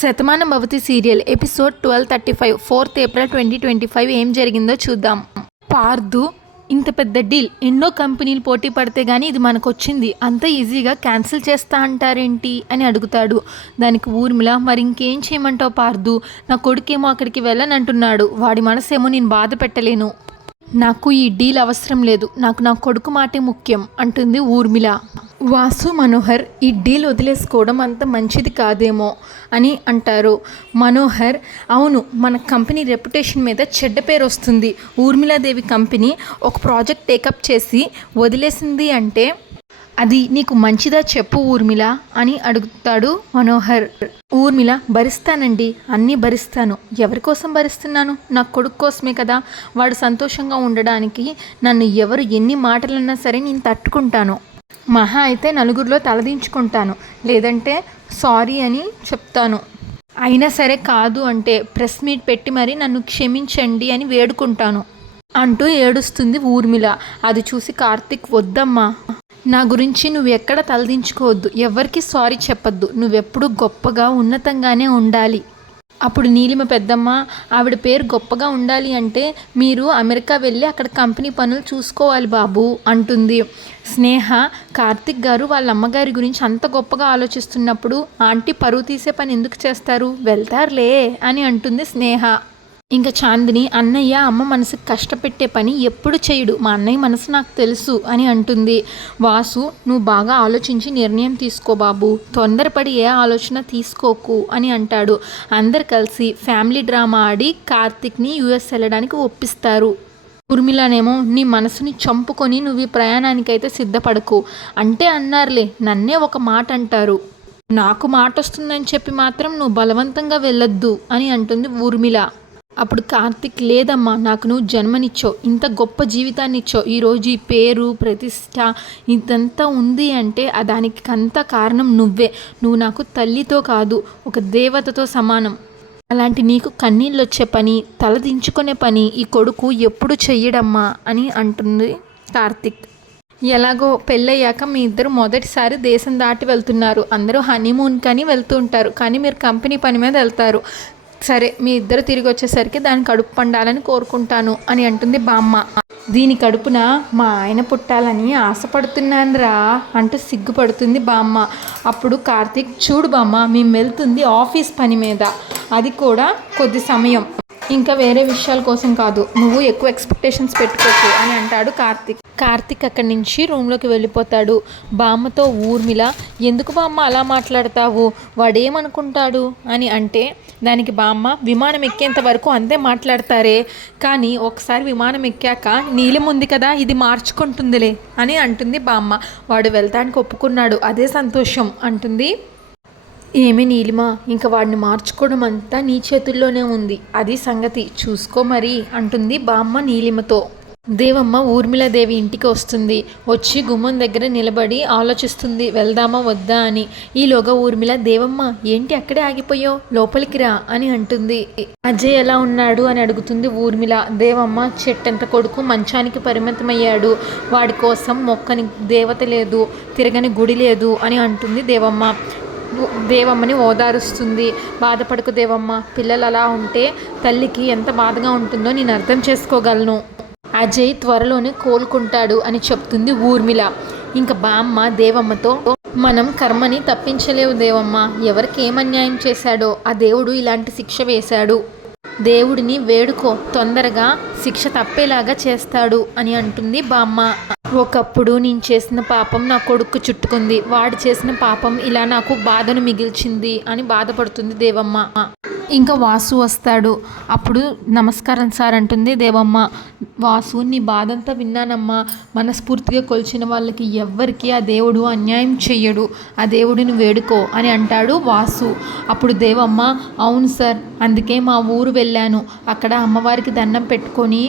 Shatamanam Bhavati serial episode twelve thirty five fourth April twenty twenty five ఏం జరిగిందో చూద్దాం. పార్దు ఇంత పెద్ద డీల్ ఎన్నో కంపెనీలు పోటీ పడితే కానీ ఇది మనకు వచ్చింది అంత ఈజీగా క్యాన్సిల్ చేస్తా అంటారేంటి అని అడుగుతాడు. దానికి ఊర్మిళ మరి ఇంకేం చేయమంటావు పార్దు? నా కొడుకేమో అక్కడికి వెళ్ళనంటున్నాడు. వాడి మనసేమో నేను బాధ పెట్టలేను. నాకు ఈ డీల్ అవసరం లేదు. నాకు నా కొడుకు మాటే ముఖ్యం అంటుంది ఊర్మిళ. వాసు మనోహర్ ఈ డీల్ వదిలేసుకోవడం అంత మంచిది కాదేమో అని అంటారు. మనోహర్ అవును మన కంపెనీ రెప్యుటేషన్ మీద చెడ్డ పేరు వస్తుంది. ఊర్మిళాదేవి కంపెనీ ఒక ప్రాజెక్ట్ టేకప్ చేసి వదిలేసింది అంటే అది నీకు మంచిదా చెప్పు ఊర్మిళ అని అడుగుతాడు మనోహర్. ఊర్మిళ భరిస్తానండి అన్నీ భరిస్తాను. ఎవరి కోసం భరిస్తున్నాను? నా కొడుకు కోసమే కదా. వాడు సంతోషంగా ఉండడానికి నన్ను ఎవరు ఎన్ని మాటలన్నా సరే నేను తట్టుకుంటాను. మహా అయితే నలుగురిలో తలదించుకుంటాను. లేదంటే సారీ అని చెప్తాను. అయినా సరే కాదు అంటే ప్రెస్ మీట్ పెట్టి మరి నన్ను క్షమించండి అని వేడుకుంటాను. అంటూ ఏడుస్తుంది ఊర్మిళ. అది చూసి కార్తిక్ వద్దమ్మా నా గురించి నువ్వు ఎక్కడ తలదించుకోవద్దు. ఎవరికి సారీ చెప్పొద్దు. నువ్వెప్పుడు గొప్పగా ఉన్నతంగానే ఉండాలి. అప్పుడు నీలిమ పెద్దమ్మ ఆవిడ పేరు గొప్పగా ఉండాలి అంటే మీరు అమెరికా వెళ్ళి అక్కడ కంపెనీ పనులు చూసుకోవాలి బాబు అంటుంది. స్నేహ కార్తిక్ గారు వాళ్ళ అమ్మగారి గురించి అంత గొప్పగా ఆలోచిస్తున్నప్పుడు ఆంటీ పరువు తీసే పని ఎందుకు చేస్తారు? వెళ్తారులే అని అంటుంది స్నేహ. ఇంకా చాందిని అన్నయ్య అమ్మ మనసుకు కష్టపెట్టే పని ఎప్పుడు చేయడు? మా అన్నయ్య మనసు నాకు తెలుసు అని అంటుంది. వాసు నువ్వు బాగా ఆలోచించి నిర్ణయం తీసుకో బాబు. తొందరపడి ఏ ఆలోచన తీసుకోకు అని అంటాడు. అందరు కలిసి ఫ్యామిలీ డ్రామా ఆడి కార్తిక్ని యుఎస్ వెళ్ళడానికి ఒప్పిస్తారు. ఊర్మిళనేమో నీ మనసుని చంపుకొని నువ్వు ఈ ప్రయాణానికైతే సిద్ధపడకు. అంటే అన్నారులే నన్నే ఒక మాట అంటారు నాకు మాట వస్తుందని చెప్పి మాత్రం నువ్వు బలవంతంగా వెళ్ళొద్దు అని అంటుంది ఊర్మిళ. అప్పుడు కార్తిక్ లేదమ్మా నాకు నువ్వు జన్మనిచ్చావు. ఇంత గొప్ప జీవితాన్ని ఇచ్చో ఈరోజు ఈ పేరు ప్రతిష్ట ఇదంతా ఉంది అంటే దానికి అంత కారణం నువ్వే. నువ్వు నాకు తల్లితో కాదు ఒక దేవతతో సమానం. అలాంటి నీకు కన్నీళ్ళు వచ్చే పని తలదించుకునే పని ఈ కొడుకు ఎప్పుడు చెయ్యడమ్మా అని అంటుంది కార్తిక్. ఎలాగో పెళ్ళయ్యాక మీ ఇద్దరు మొదటిసారి దేశం దాటి వెళ్తున్నారు. అందరూ హనీమూన్ కానీ వెళ్తూ ఉంటారు. కానీ మీరు కంపెనీ పని మీద వెళ్తారు. సరే మీ ఇద్దరు తిరిగి వచ్చేసరికి దాని కడుపు పండాలని కోరుకుంటాను అని అంటుంది బామ్మ. దీని కడుపున మా ఆయన పుట్టాలని ఆశపడుతున్నానురా అంటూ సిగ్గుపడుతుంది బామ్మ. అప్పుడు కార్తీక్ చూడు బామ్మ మేము వెళ్తుంది ఆఫీస్ పని మీద. అది కూడా కొద్ది సమయం. ఇంకా వేరే విషయాల కోసం కాదు. నువ్వు ఎక్కువ ఎక్స్పెక్టేషన్స్ పెట్టుకోకు అని అంటాడు కార్తిక్. కార్తిక్ అక్కడి నుంచి రూమ్లోకి వెళ్ళిపోతాడు. బామ్మతో ఊర్మిళ ఎందుకు బామ్మ అలా మాట్లాడతావు? వాడేమనుకుంటాడు? అని అంటే దానికి బామ్మ విమానం ఎక్కేంత వరకు అంతే మాట్లాడతారే. కానీ ఒకసారి విమానం ఎక్కాక నీలం ఉంది కదా ఇది మార్చుకుంటుందిలే అని అంటుంది బామ్మ. వాడు వెళ్తానికి ఒప్పుకున్నాడు అదే సంతోషం అంటుంది. ఏమి నీలిమా ఇంకా వాడిని మార్చుకోవడం అంతా నీ చేతుల్లోనే ఉంది. అది సంగతి చూసుకో మరి అంటుంది బామ్మ నీలిమతో. దేవమ్మ ఊర్మిళాదేవి ఇంటికి వస్తుంది. వచ్చి గుమ్మం దగ్గర నిలబడి ఆలోచిస్తుంది వెళ్దామా వద్దా అని. ఈలోగా ఊర్మిళ దేవమ్మ ఏంటి అక్కడే ఆగిపోయావు? లోపలికి రా అని అంటుంది. అజయ్ ఎలా ఉన్నాడు అని అడుగుతుంది ఊర్మిళ. దేవమ్మ చెట్టంత కొడుకు మంచానికి పరిమితమయ్యాడు. వాడి కోసం మొక్కని దేవత లేదు తిరగని గుడి లేదు అని అంటుంది దేవమ్మ. దేవమ్మని ఓదారుస్తుంది. బాధపడకు దేవమ్మ పిల్లలు అలా ఉంటే తల్లికి ఎంత బాధగా ఉంటుందో నేను అర్థం చేసుకోగలను. అజయ్ త్వరలోనే కోలుకుంటాడు అని చెప్తుంది ఊర్మిళ. ఇంకా బామ్మ దేవమ్మతో మనం కర్మని తప్పించలేవు దేవమ్మ. ఎవరికి ఏమన్యాయం చేశాడో ఆ దేవుడు ఇలాంటి శిక్ష వేశాడు. దేవుడిని వేడుకో తొందరగా శిక్ష తప్పేలాగా చేస్తాడు అని అంటుంది బామ్మ. ఒకప్పుడు నేను చేసిన పాపం నా కొడుకు చుట్టుకుంది. వాడు చేసిన పాపం ఇలా నాకు బాధను మిగిల్చింది అని బాధపడుతుంది దేవమ్మ. ఇంకా వాసు వస్తాడు. అప్పుడు నమస్కారం సార్ అంటుంది దేవమ్మ వాసు నీ బాధంతా విన్నానమ్మా. మనస్ఫూర్తిగా కొలిచిన వాళ్ళకి ఎవ్వరికి ఆ దేవుడు అన్యాయం చెయ్యడు. ఆ దేవుడిని వేడుకో అని అంటాడు వాసు. అప్పుడు దేవమ్మ అవును సార్ అందుకే మా ఊరు వెళ్ళాను. అక్కడ అమ్మవారికి దండం పెట్టుకొని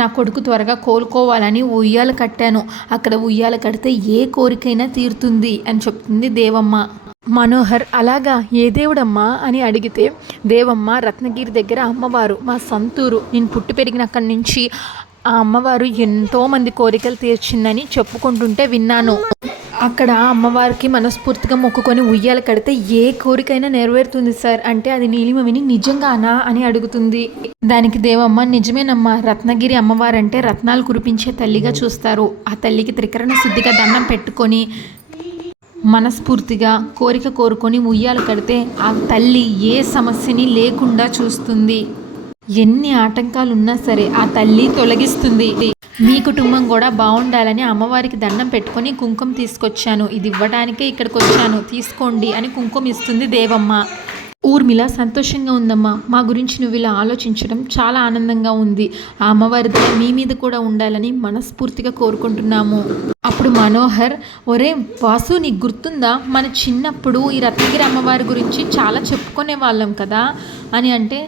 నా కొడుకు త్వరగా కోలుకోవాలని ఉయ్యాల కట్టాను. అక్కడ ఉయ్యాల కడితే ఏ కోరికైనా తీరుతుంది అని చెప్తుంది దేవమ్మ. మనోహర్ అలాగా ఏ దేవుడమ్మా? అని అడిగితే దేవమ్మ రత్నగిరి దగ్గర అమ్మవారు మా సొంతూరు. నేను పుట్టి పెరిగిన అక్కడి నుంచి ఆ అమ్మవారు ఎంతోమంది కోరికలు తీర్చిందని చెప్పుకుంటుంటే విన్నాను. అక్కడ అమ్మవారికి మనస్ఫూర్తిగా మొక్కుకొని ఉయ్యాల కడితే ఏ కోరికైనా నెరవేరుతుంది సార్. అంటే అది నీలిమ విని నిజంగానా? అని అడుగుతుంది. దానికి దేవమ్మ నిజమేనమ్మా. రత్నగిరి అమ్మవారంటే రత్నాలు కురిపించే తల్లిగా చూస్తారు. ఆ తల్లికి త్రికరణ శుద్ధిగా దండం పెట్టుకొని మనస్ఫూర్తిగా కోరిక కోరుకొని ఉయ్యాలు కడితే ఆ తల్లి ఏ సమస్యని లేకుండా చూస్తుంది. ఎన్ని ఆటంకాలు ఉన్నా సరే ఆ తల్లి తొలగిస్తుంది. మీ కుటుంబం కూడా బాగుండాలని అమ్మవారికి దండం పెట్టుకొని కుంకుమ తీసుకొచ్చాను. ఇది ఇవ్వడానికే ఇక్కడికి వచ్చాను తీసుకోండి అని కుంకుమ ఇస్తుంది దేవమ్మ. ఊర్మిళ సంతోషంగా ఉందమ్మా. మా గురించి నువ్వు ఇలా ఆలోచించడం చాలా ఆనందంగా ఉంది. ఆ అమ్మవారి దయ మీ మీద కూడా ఉండాలని మనస్ఫూర్తిగా కోరుకుంటున్నాము. అప్పుడు మనోహర్ ఒరే వాసు నీకు గుర్తుందా? మన చిన్నప్పుడు ఈ రత్నగిరి అమ్మవారి గురించి చాలా చెప్పుకునే వాళ్ళం కదా. అని అంటే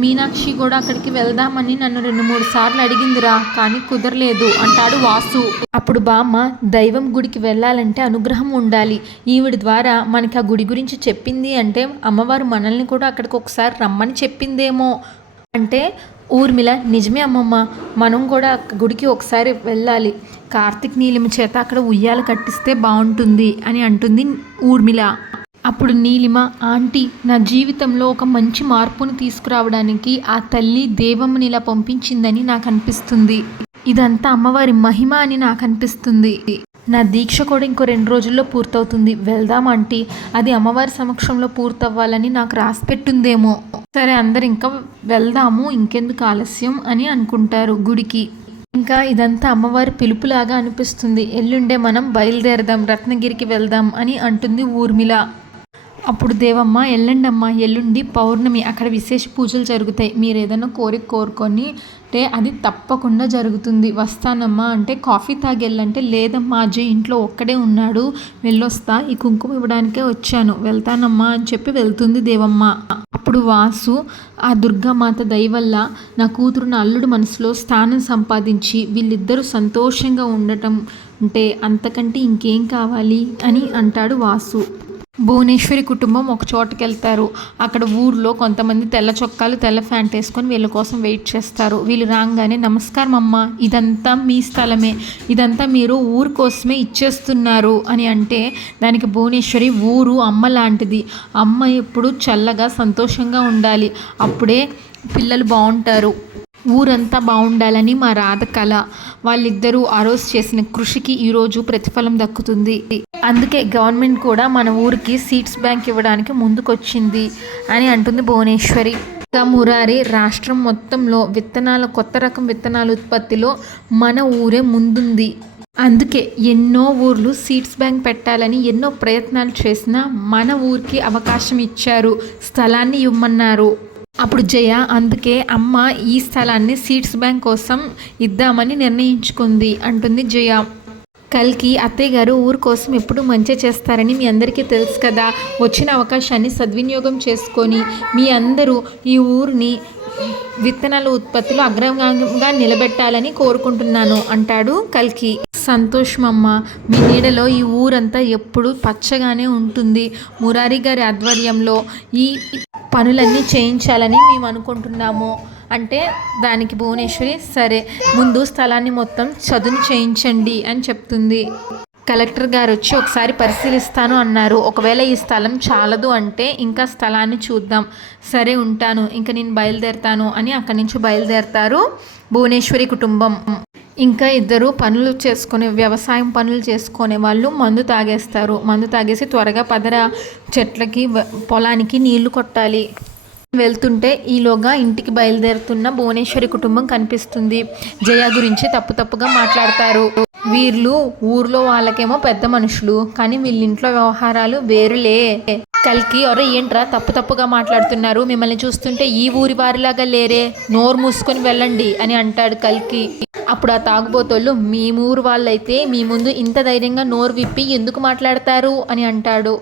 మీనాక్షి కూడా అక్కడికి వెళ్దామని నన్ను రెండు మూడు సార్లు అడిగిందిరా కానీ కుదరలేదు అంటాడు వాసు. అప్పుడు బామ్మ దైవం గుడికి వెళ్ళాలంటే అనుగ్రహం ఉండాలి. ఈవిడ ద్వారా మనకి ఆ గుడి గురించి చెప్పింది అంటే అమ్మవారు మనల్ని కూడా అక్కడికి ఒకసారి రమ్మని చెప్పిందేమో అంటే ఊర్మిళ నిజమే అమ్మమ్మ మనం కూడా గుడికి ఒకసారి వెళ్ళాలి. కార్తిక్ నీలిమ చేత అక్కడ ఉయ్యాలు కట్టిస్తే బాగుంటుంది అని అంటుంది ఊర్మిళ. అప్పుడు నీలిమ ఆంటీ నా జీవితంలో ఒక మంచి మార్పును తీసుకురావడానికి ఆ తల్లి దేవమ్మని ఇలా పంపించిందని నాకు అనిపిస్తుంది ఇదంతా అమ్మవారి మహిమ అని నాకు అనిపిస్తుంది నా దీక్ష కూడా ఇంకో రెండు రోజుల్లో పూర్తవుతుంది. వెళ్దాం ఆంటీ. అది అమ్మవారి సమక్షంలో పూర్తవ్వాలని నాకు రాసి పెట్టుందేమో సరే అందరు ఇంకా వెళ్దాము ఇంకెందుకు ఆలస్యం అని అనుకుంటారు గుడికి. ఇంకా ఇదంతా అమ్మవారి పిలుపులాగా అనిపిస్తుంది. ఎల్లుండే మనం బయలుదేరదాం రత్నగిరికి వెళ్దాం అని అంటుంది ఊర్మిళ. అప్పుడు దేవమ్మ ఎల్లుండమ్మ ఎల్లుండి పౌర్ణమి అక్కడ విశేష పూజలు జరుగుతాయి. మీరు ఏదైనా కోరిక కోరుకొని అంటే అది తప్పకుండా జరుగుతుంది. వస్తానమ్మా అంటే కాఫీ తాగి వెళ్ళంటే లేదమ్మా అజయ్ ఇంట్లో ఒక్కడే ఉన్నాడు వెళ్ళొస్తా ఈ కుంకుమ ఇవ్వడానికే వచ్చాను. వెళ్తానమ్మా అని చెప్పి వెళ్తుంది దేవమ్మ. అప్పుడు వాసు ఆ దుర్గామాత దయ వల్ల నా కూతురు నా అల్లుడు మనసులో స్థానం సంపాదించి వీళ్ళిద్దరూ సంతోషంగా ఉండటం అంటే అంతకంటే ఇంకేం కావాలి అని అంటాడు వాసు. భువనేశ్వరి కుటుంబం ఒక చోటుకి వెళ్తారు. అక్కడ ఊర్లో కొంతమంది తెల్ల చొక్కాలు తెల్ల ప్యాంట్ వేసుకొని వీళ్ళ కోసం వెయిట్ చేస్తారు. వీళ్ళు రాగానే నమస్కారం అమ్మ ఇదంతా మీ స్థలమే. ఇదంతా మీరు ఊరు కోసమే ఇచ్చేస్తున్నారు అని అంటే దానికి భువనేశ్వరి ఊరు అమ్మ లాంటిది. అమ్మ ఎప్పుడు చల్లగా సంతోషంగా ఉండాలి. అప్పుడే పిల్లలు బాగుంటారు. ఊరంతా బాగుండాలని మా రాధ కళ వాళ్ళిద్దరూ ఆ రోజు చేసిన కృషికి ఈరోజు ప్రతిఫలం దక్కుతుంది. అందుకే గవర్నమెంట్ కూడా మన ఊరికి సీట్స్ బ్యాంక్ ఇవ్వడానికి ముందుకొచ్చింది అని అంటుంది భువనేశ్వరి. మురారి రాష్ట్రం మొత్తంలో విత్తనాల కొత్త రకం విత్తనాల ఉత్పత్తిలో మన ఊరే ముందుంది. అందుకే ఎన్నో ఊర్లు సీడ్స్ బ్యాంక్ పెట్టాలని ఎన్నో ప్రయత్నాలు చేసినా మన ఊరికి అవకాశం ఇచ్చారు. స్థలాన్ని ఇవ్వమన్నారు. అప్పుడు జయ అందుకే అమ్మ ఈ స్థలాన్ని సీడ్స్ బ్యాంక్ కోసం ఇద్దామని నిర్ణయించుకుంది అంటుంది జయ. కల్కి అత్తయ్య గారు ఊరు కోసం ఎప్పుడు మంచి చేస్తారని మీ అందరికీ తెలుసు కదా. వచ్చిన అవకాశాన్ని సద్వినియోగం చేసుకొని మీ అందరూ ఈ ఊరిని విత్తనాల ఉత్పత్తిలో అగ్రంగా నిలబెట్టాలని కోరుకుంటున్నాను అంటాడు కల్కి. సంతోషమమ్మ మీ నీడలో ఈ ఊరంతా ఎప్పుడు పచ్చగానే ఉంటుంది. మురారి గారి ఆధ్వర్యంలో ఈ పనులన్నీ చేయించాలని మేము అనుకుంటున్నాము. అంటే దానికి భువనేశ్వరి సరే ముందు స్థలాన్ని మొత్తం చదును చేయించండి అని చెప్తుంది. కలెక్టర్ గారు వచ్చి ఒకసారి పరిశీలిస్తాను అన్నారు. ఒకవేళ ఈ స్థలం చాలదు అంటే ఇంకా స్థలాన్ని చూద్దాం. సరే ఉంటాను. ఇంకా నేను బయలుదేరుతాను అని అక్కడి నుంచి బయలుదేరతారు భువనేశ్వరి కుటుంబం. ఇంకా ఇద్దరు పనులు చేసుకునే వ్యవసాయం పనులు చేసుకునే వాళ్ళు మందు తాగేస్తారు. మందు తాగేసి త్వరగా పదర చెట్లకి పొలానికి నీళ్ళు కొట్టాలి. వెళ్తుంటే ఈలోగా ఇంటికి బయలుదేరుతున్న భువనేశ్వరి కుటుంబం కనిపిస్తుంది. జయ గురించి తప్పు తప్పుగా మాట్లాడతారు. వీళ్ళు ఊర్లో వాళ్ళకేమో పెద్ద మనుషులు కానీ వీళ్ళ ఇంట్లో వ్యవహారాలు వేరులే. కల్కి ఒరే ఏంట్రా తప్పు తప్పుగా మాట్లాడుతున్నారు? మిమ్మల్ని చూస్తుంటే ఈ ఊరి వారిలాగా లేరే. నోరు మూసుకొని వెళ్ళండి అని అంటాడు కల్కి. అప్పుడు ఆ తాగుబోతోళ్ళు మీ ఊరు వాళ్ళైతే మీ ముందు ఇంత ధైర్యంగా నోరు విప్పి ఎందుకు మాట్లాడతారు? అని అంటాడు.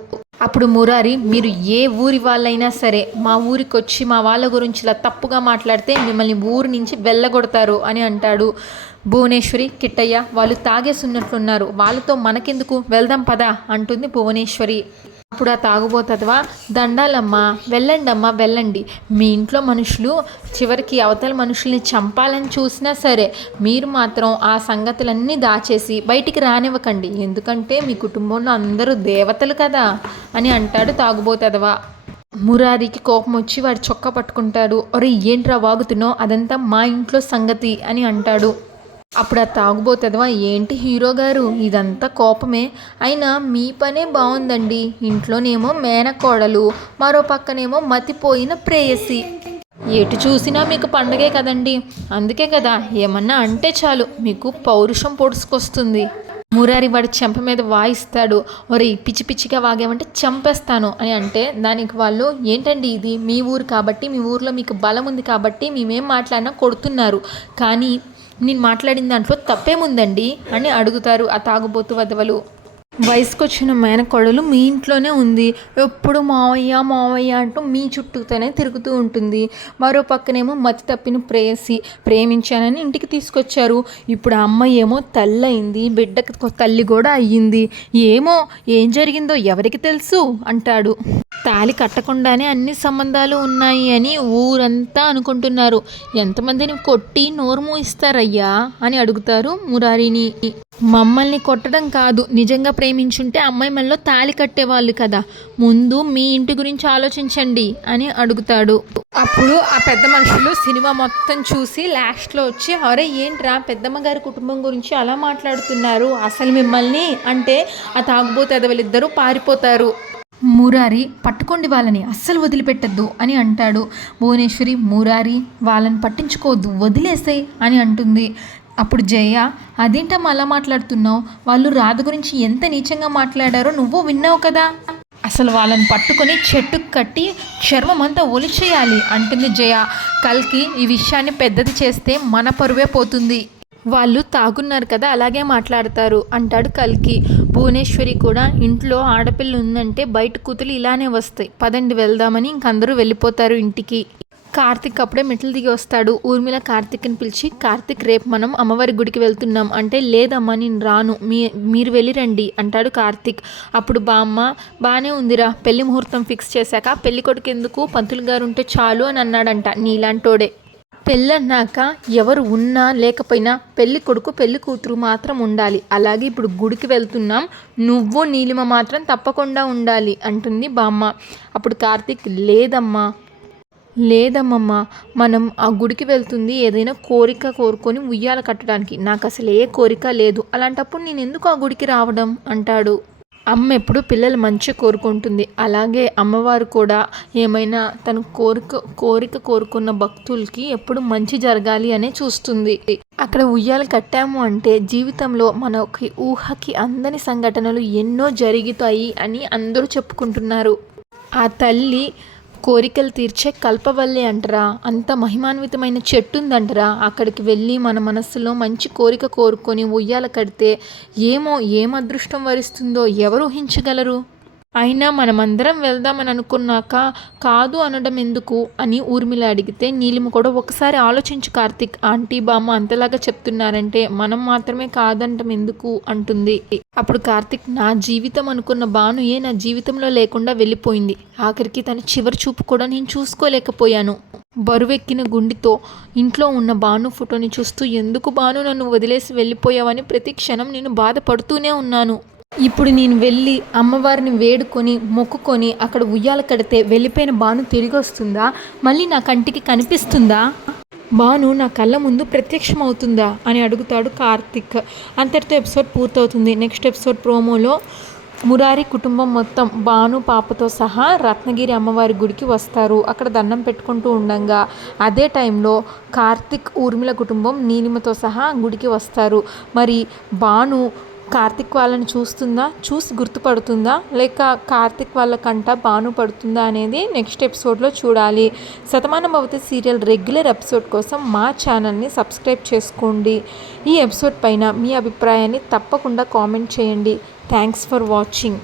అప్పుడు మురారి మీరు ఏ ఊరి వాళ్ళైనా సరే మా ఊరికి వచ్చి మా వాళ్ళ గురించి ఇలా తప్పుగా మాట్లాడితే మిమ్మల్ని ఊరి నుంచి వెళ్ళగొడతారు అని అంటాడు. భువనేశ్వరి కిట్టయ్య వాళ్ళు తాగేసి ఉన్నట్లున్నారు వాళ్ళతో మనకెందుకు? వెళ్దాం పదా అంటుంది భువనేశ్వరి. అప్పుడు ఆ తాగుబోతుందివా? దండాలమ్మా వెళ్ళండమ్మా వెళ్ళండి. మీ ఇంట్లో మనుషులు చివరికి అవతల మనుషుల్ని చంపాలని చూసినా సరే మీరు మాత్రం ఆ సంగతులన్నీ దాచేసి బయటికి రానివ్వకండి. ఎందుకంటే మీ కుటుంబంలో అందరూ దేవతలు కదా అని అంటాడు తాగుబోతుందివా. మురారికి కోపం వచ్చి వాడు చొక్కా పట్టుకుంటాడు. ఒరే ఏంట్రా వాగుతున్నావు? అదంతా మా ఇంట్లో సంగతి అని అంటాడు. అప్పుడు ఆ తాగుబోతుందివా ఏంటి హీరో గారు? ఇదంతా కోపమే. అయినా మీ పనే బాగుందండి ఇంట్లోనేమో మేనకోడలు మరో పక్కనేమో మతిపోయిన ప్రేయసి. ఎటు చూసినా మీకు పండగే కదండి. అందుకే కదా ఏమన్నా అంటే చాలు మీకు పౌరుషం పొడుచుకొస్తుంది మురారి వాడి చెంప మీద వాయిస్తాడు. ఒరే పిచ్చి పిచ్చిగా వాగేమంటే చంపేస్తాను. అని అంటే దానికి వాళ్ళు ఏంటండి ఇది? మీ ఊరు కాబట్టి మీ ఊర్లో మీకు బలం ఉంది కాబట్టి మేమేం మాట్లాడినా కొడుతున్నారు. కానీ నేను మాట్లాడిన దాంట్లో తప్పేముందండి అని అడుగుతారు ఆ తాగుబోతు వదవలు వయసుకొచ్చిన మేనకోడలు మీ ఇంట్లోనే ఉంది. ఎప్పుడు మావయ్య మావయ్య అంటూ మీ చుట్టూతోనే తిరుగుతూ ఉంటుంది. మరో పక్కనేమో మతి తప్పిన ప్రేయసి ప్రేమించానని ఇంటికి తీసుకొచ్చారు. ఇప్పుడు అమ్మ అమ్మాయి ఏమో తల్లయింది బిడ్డకి తల్లి కూడా అయ్యింది. ఏమో ఏం జరిగిందో ఎవరికి తెలుసు? అంటాడు. తాలి కట్టకుండానే అన్ని సంబంధాలు ఉన్నాయి అని ఊరంతా అనుకుంటున్నారు. ఎంతమందిని కొట్టి నోరు మూయిస్తారయ్యా? అని అడుగుతారు మురారిని. మమ్మల్ని కొట్టడం కాదు నిజంగా ప్రేమించుంటే అమ్మాయి మనలో తాలి కట్టేవాళ్ళు కదా. ముందు మీ ఇంటి గురించి ఆలోచించండి అని అడుగుతాడు. అప్పుడు ఆ పెద్ద మనుషులు సినిమా మొత్తం చూసి లాస్ట్లో వచ్చి అరే ఏంట్రా పెద్దమ్మ గారి కుటుంబం గురించి అలా మాట్లాడుతున్నారు? అసలు మిమ్మల్ని అంటే ఆ తాగుబోతే అదవలిద్దరూ పారిపోతారు. మురారి పట్టుకోండి వాళ్ళని అస్సలు వదిలిపెట్టద్దు అని అంటాడు. భువనేశ్వరి మురారి వాళ్ళని పట్టించుకోవద్దు వదిలేసే అని అంటుంది. అప్పుడు జయ అదేంటమ్మా అలా మాట్లాడుతున్నావు? వాళ్ళు రాధ గురించి ఎంత నీచంగా మాట్లాడారో నువ్వు విన్నావు కదా? అసలు వాళ్ళని పట్టుకొని చెట్టుకు కట్టి చర్మం అంతా ఒలిచేయాలి అంటుంది జయ. కల్కి ఈ విషయాన్ని పెద్దది చేస్తే మన పరువే పోతుంది. వాళ్ళు తాగున్నారు కదా అలాగే మాట్లాడతారు అంటాడు కల్కి. భువనేశ్వరి కూడా ఇంట్లో ఆడపిల్ల ఉందంటే బయట కూతులు ఇలానే వస్తాయి. పదండి వెళ్దామని ఇంకందరూ వెళ్ళిపోతారు ఇంటికి. కార్తిక్ అప్పుడే మెట్లు దిగి వస్తాడు. ఊర్మిళ కార్తిక్ని పిలిచి కార్తిక్ రేపు మనం అమ్మవారి గుడికి వెళ్తున్నాం. అంటే లేదమ్మా నేను రాను. మీ మీరు వెళ్ళి రండి అంటాడు కార్తిక్. అప్పుడు బామ్మ బాగానే ఉందిరా. పెళ్ళి ముహూర్తం ఫిక్స్ చేశాక పెళ్ళి కొడుకు ఎందుకు? పంతులు గారు ఉంటే చాలు అని అన్నాడంట నీలాంటోడే. పెళ్ళన్నాక ఎవరు ఉన్నా లేకపోయినా పెళ్ళి కొడుకు పెళ్ళి కూతురు మాత్రం ఉండాలి. అలాగే ఇప్పుడు గుడికి వెళ్తున్నాం. నువ్వు నీలిమ మాత్రం తప్పకుండా ఉండాలి అంటుంది బామ్మ. అప్పుడు కార్తీక్ లేదమ్మా లేదమ్మమ్మ మనం ఆ గుడికి వెళ్తుంది ఏదైనా కోరిక కోరుకొని ఉయ్యాల కట్టడానికి. నాకు అసలు ఏ కోరిక లేదు. అలాంటప్పుడు నేను ఎందుకు ఆ గుడికి రావడం? అంటాడు. అమ్మ ఎప్పుడు పిల్లలు మంచి కోరుకుంటుంది. అలాగే అమ్మవారు కూడా ఏమైనా తన కోరిక కోరిక కోరుకున్న భక్తులకి ఎప్పుడు మంచి జరగాలి అనే చూస్తుంది. అక్కడ ఉయ్యాలు కట్టాము అంటే జీవితంలో మనకి ఊహకి అందని సంఘటనలు ఎన్నో జరుగుతాయి అని అందరూ చెప్పుకుంటున్నారు. ఆ తల్లి కోరికలు తీర్చే కల్పవల్లి అంటరా. అంత మహిమాన్వితమైన చెట్టు ఉందంటరా అక్కడికి వెళ్ళి మన మనస్సులో మంచి కోరిక కోరుకొని ఉయ్యాల కడితే ఏమో ఏం అదృష్టం వరిస్తుందో ఎవరు ఊహించగలరు? అయినా మనమందరం వెళ్దామని అనుకున్నాక కాదు అనడం ఎందుకు అని ఊర్మిళ అడిగితే నీలిమ కూడా ఒకసారి ఆలోచించు కార్తిక్ ఆంటీ బామ్మ అంతలాగా చెప్తున్నారంటే మనం మాత్రమే కాదంటం ఎందుకు? అంటుంది. అప్పుడు కార్తిక్ నా జీవితం అనుకున్న భానుయే నా జీవితంలో లేకుండా వెళ్ళిపోయింది. ఆఖరికి తన చివరి చూపు కూడా నేను చూసుకోలేకపోయాను. బరువెక్కిన గుండితో ఇంట్లో ఉన్న భాను ఫోటోని చూస్తూ ఎందుకు భాను నన్ను వదిలేసి వెళ్ళిపోయావని ప్రతి క్షణం నేను బాధపడుతూనే ఉన్నాను. ఇప్పుడు నేను వెళ్ళి అమ్మవారిని వేడుకొని మొక్కుకొని అక్కడ ఉయ్యాల కడితే వెళ్ళిపోయిన బాను తిరిగి వస్తుందా? మళ్ళీ నా కంటికి కనిపిస్తుందా? బాను నా కళ్ళ ముందు ప్రత్యక్షం అవుతుందా అని అడుగుతాడు కార్తిక్. అంతటితో ఎపిసోడ్ పూర్తవుతుంది. నెక్స్ట్ ఎపిసోడ్ ప్రోమోలో మురారి కుటుంబం మొత్తం బాను పాపతో సహా రత్నగిరి అమ్మవారి గుడికి వస్తారు. అక్కడ దండం పెట్టుకుంటూ ఉండగా అదే టైంలో కార్తిక్ ఊర్మిళ కుటుంబం నీలిమతో సహా గుడికి వస్తారు. మరి బాను కార్తిక్ వాళ్ళని చూస్తుందా? చూసి గుర్తుపడుతుందా? లేక కార్తిక్ వాళ్ళ కంట బాను పడుతుందా అనేది నెక్స్ట్ ఎపిసోడ్లో చూడాలి. Shatamanam Bhavati serial regular episode కోసం మా ఛానల్ని సబ్స్క్రైబ్ చేసుకోండి. ఈ ఎపిసోడ్ పైన మీ అభిప్రాయాన్ని తప్పకుండా కామెంట్ చేయండి. Thanks for watching.